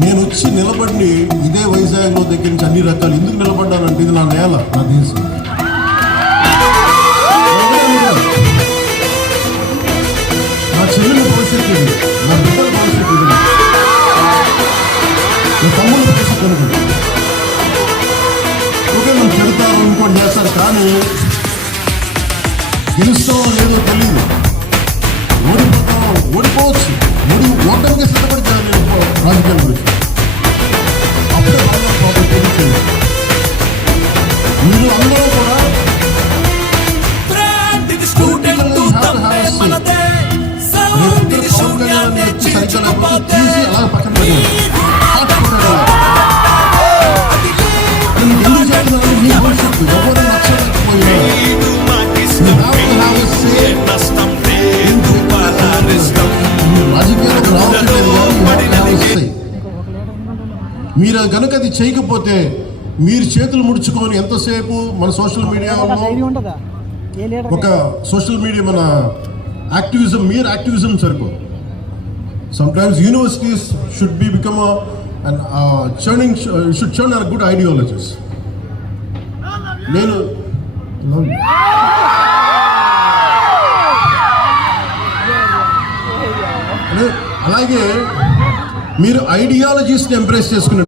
నేను వచ్చి నిలబడి ఇదే వైజాగ్లో దగ్గర నుంచి అన్ని రకాలు ఎందుకు నిలబడ్డానంటే ఇది నా నేల, నా దేశం. నా చెల్లెల భవిష్యత్తు ఇది, నా బిడ్డల భవిష్యత్తు ఇది, నా తమ్ముళ్ళ భవిష్యత్తు ఇది. ఓకే, నన్ను పెడతారు, ఇంకోటి చేస్తారు, కానీ గెలుస్తామో లేదో తెలియదు. ఓడిపోవచ్చు, ఓటమికి సిద్ధపడి రాజకీయాల గురించి అప్పుడే బాగా ప్రాబ్లం తెలుస్తుంది. మీరు అందరూ కూడా తీసి అలా పక్కన పెట్టారు. ఎందుకు చెప్తున్నాను, మీ భవిష్యత్తు ఎవరు నచ్చలేకపోయినా మీరు కనుక అది చేయకపోతే మీరు చేతులు ముడుచుకొని ఎంతసేపు మన సోషల్ మీడియాలో ఒక సోషల్ మీడియా మన యాక్టివిజం, మీరు యాక్టివిజం సరిపోదు. Sometimes universities should be become should churn or good ideologies. నేను అలాగే మీరు ఐడియాలజీస్ని ఎంప్రెస్ చేసుకునే